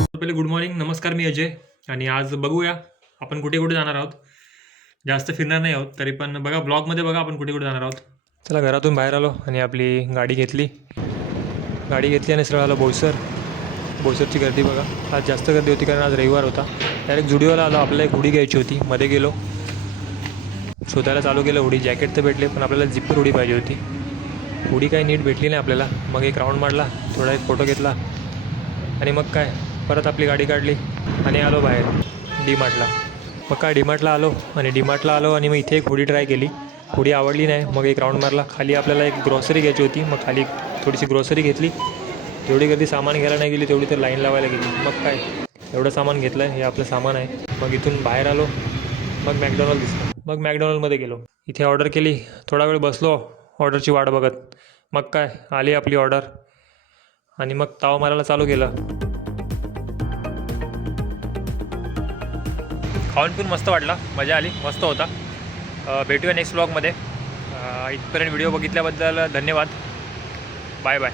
पहिले good morning, नमस्कार. मी अजय आणि आज बघूया आपण कुठे कुठे जाणार आहोत. जास्त फिरणार नाही आहोत, तरी पण बघा ब्लॉगमध्ये बघा आपण कुठे कुठे जाणार आहोत. चला, घरातून बाहेर आलो आणि आपली गाडी घेतली आणि सरळ आलो बोईसर. बोईसरची गर्दी बघा, आज जास्त गर्दी होती कारण आज रविवार होता. डायरेक्ट जुडिओला आलो, आपल्याला एक हुडी घ्यायची होती. मध्ये गेलो, शोधायला चालू केलं हुडी. जॅकेट तर भेटले पण आपल्याला जिप्पर हुडी पाहिजे होती. हुडी काही नीट भेटली नाही आपल्याला. मग एक राऊंड मारला, थोडा एक फोटो घेतला आणि मग काय परत आपली गाडी काढली आणि आलो बाहेर डीमार्टला. मग काय डीमार्टला आलो आणि मग इथे एक हुडी ट्राय केली. हुडी आवडली नाही, मग एक राऊंड मारला. खाली आपल्याला एक ग्रॉसरी घ्यायची होती, मग खाली थोडीशी ग्रॉसरी घेतली. जेवढी गर्दी सामान घ्यायला नाही गेली तेवढी तर लाईन लावायला गेली. मग काय एवढं सामान घेतलं आहे, हे आपलं सामान आहे. मग इथून बाहेर आलो, मग मॅकडॉनल्ड दिसलं, मग मॅकडॉनल्डमध्ये गेलो. इथे ऑर्डर केली, थोडा वेळ बसलो ऑर्डरची वाट बघत. मग काय आली आपली ऑर्डर आणि मग ताव मारायला चालू केलं. खाऊन पिऊन मस्त वाटला, मजा आली, मस्त होता. भेटूया नेक्स्ट व्लॉगमध्ये. इथपर्यंत व्हिडिओ बघितल्याबद्दल धन्यवाद. Bye bye.